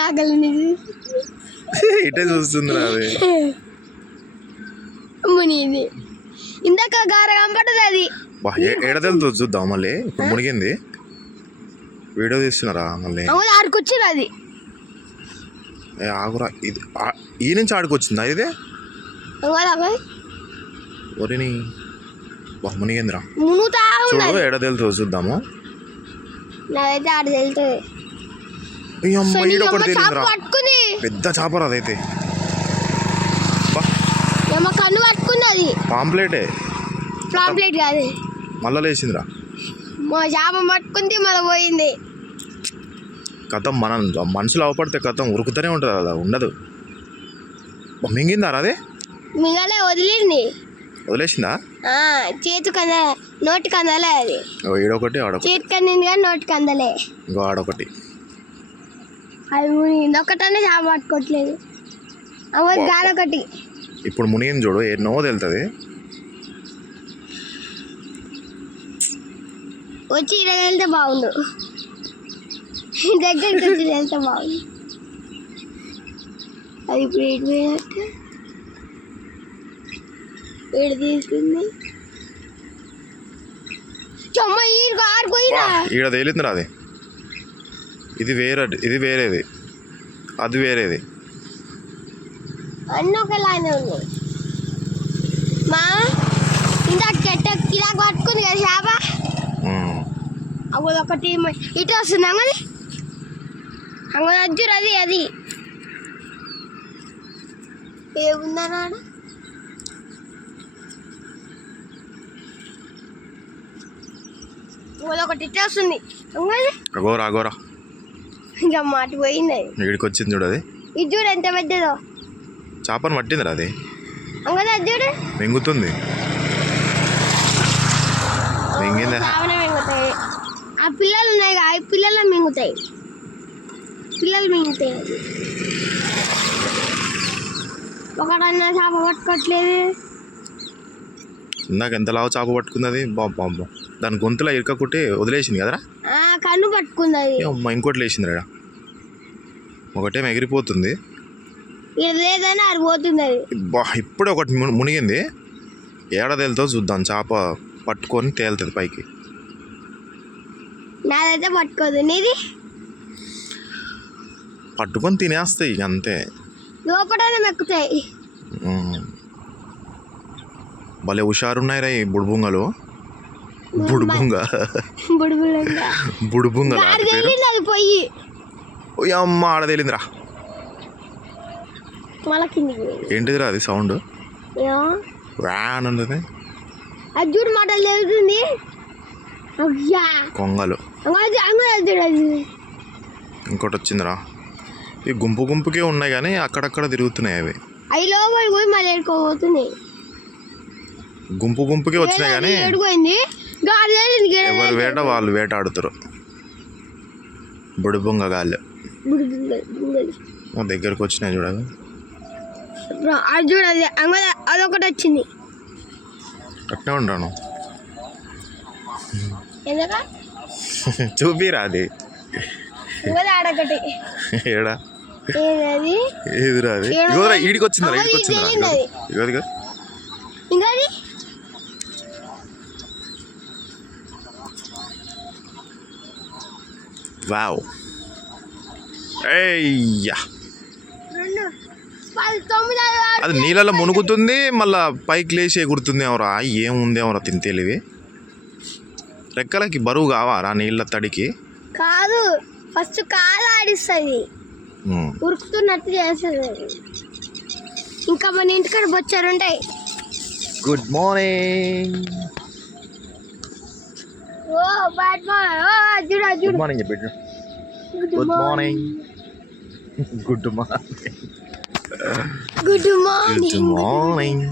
నాగలని ఇటే చూస్తుంది అది మునిగింది. ఇందాక గార కనపడ్డది అది. ఎడతెళ్తుంది చూద్దాం మళ్ళీ. ఇప్పుడు మునిగింది. వీడియో తీస్తున్నారా మళ్ళీ? ఆడుకొచ్చింది అది. ఆగురా. ఇది ఈ నుంచి ఆడుకొచ్చిందా ఇదే? ఒరిని మునిగిందిరా. చూడు ఎడతెళ్తుంది చూద్దాము. నాదైతే ఆడ తెలుతుంది. ఒకటి తెలియదురా. పెద్ద చేపరా అదైతే. కన్ను పట్టుకుంది అది. పాంప్లెటే. పాంప్లెట్ కాదు. మళ్ళా లేచిందిరా. మా చేప పట్టుకుంది మళ్ళీ పోయింది. కథం మనం మనుషులు అవపడితే కథం ఉరుకుతూనే ఉంటుంది కదా, ఉండదు. మింగిందారా అదే? మింగలే, వదిలింది. వదిలేసిందా? చేతికి అందలే, నోటికి అందలే అది. ఈడొకటి ఆడొకటి. చేతికి అందింది కానీ నోటికి అందలే. ఇంకో ఆడొకటి. అది ఒకటనే చేప పట్టుకోవట్లేదు. అవి గాడొకటి. ఇప్పుడు మునిగింది చూడు, ఎన్నో తెలుతుంది. వచ్చి ఇక్కడ వెళ్తే బాగుండు, దగ్గరికి వచ్చి వెళ్తే బాగుండు. అది ఇప్పుడు ఎటు పోయినట్టు ఏడు తీసుకుంది. చొమ్మ ఈడు ఆడుకోయినా ఈడ తేలిందిరా అది. ఇది వేరేది, అది వేరేది. అన్నీ ఒకలానే ఉన్నాయి. మా ఇందాక చెట్ట కిరాకు పట్టుకుంది కదా చేప. అప్పుడు ఒకటి ఇటు వస్తుంది అంగది. అంగది అజ్జురు అది ఏముందన్నా ఒకటి ఇటు వస్తుంది అంగది. అగోరా ఇంకా మాట పోయింది. ఇక్కడికి వచ్చింది చూడు అది. ఇది చూడు ఎంత పెద్దదో. చేపను పట్టిందిరా అది. అంగది అది చూడు మింగుతుంది. మింగుతాయి. ఆ పిల్లలు ఉన్నాయి, ఆ పిల్లలు మింగుతాయి. ఒకటన్నా చేప పట్టుకోవట్లేదు. ఇందాక ఎంత లావు చేప పట్టుకుంది అది. బాబు దాని గొంతులో ఇరకకుంటే వదిలేసింది కదరా. కన్ను పట్టుకుంది అది. ఇంకోటి లేచింది రా. ఒకటేమో ఎగిరిపోతుంది, లేదని ఆరిపోతుంది అది. ఇప్పుడు ఒకటి మునిగింది. ఏడ తేలుతో చూద్దాం. చేప పట్టుకొని తేలుతుంది పైకి. నాదైతే పట్టుకోదు. నీది పట్టుకొని తినేస్తాయి అంతే. లోపలనే మెక్కుతాయి. భలే హుషారున్నాయి రా ఈ బుడుబుంగలు. బుడుబుంగ అది పోయి అమ్మ ఆడ తేలిందిరా. ఏంటిదిరా అది సౌండ్? వ్యాన్ ఉంటుంది. అజ్జుడు మాట లేదుంది. కొంగలు. ఇంకోటి వచ్చిందిరా. ఈ గుంపుకే ఉన్నాయి కానీ అక్కడక్కడ తిరుగుతున్నాయి అవి. పోయి మళ్ళీ ఎడుకోబోతున్నాయి. గుంపుకే వచ్చినాయి కానీ ఎవరు వేట వాళ్ళు వేటాడుతారు. బుడుబుంగ గాళ్ళు దగ్గరకు వచ్చినాయి చూడగా. చూడది అదొకటి వచ్చింది. అట్నే ఉంటాను. చూపిరా అది. ఆడొకటి ఏడా ఏదిరా అది? ఇగోరా ఈడికి వచ్చిందిరా. ఇగో వావ్. ఏయ్యా అది నీళ్ళలో మునుగుతుంది, మళ్ళా పైకి లేచి ఎగురుతుంది. ఎవరా ఏముంది ఎవరా తిని తెలివి. రెక్కలకి బరువు కావారా నీళ్ళ తడికి? కాదు, ఫస్ట్ కాలు ఆడిస్తుంది, ఉరుకుతున్నట్టు చేస్తుంది. ఇంకా మన ఇంటికాడ బొచ్చారు ఉంటాయి. Good morning. గుడ్ మార్నింగ్ చెప్పి. Good morning. Good morning. Good morning. Good morning.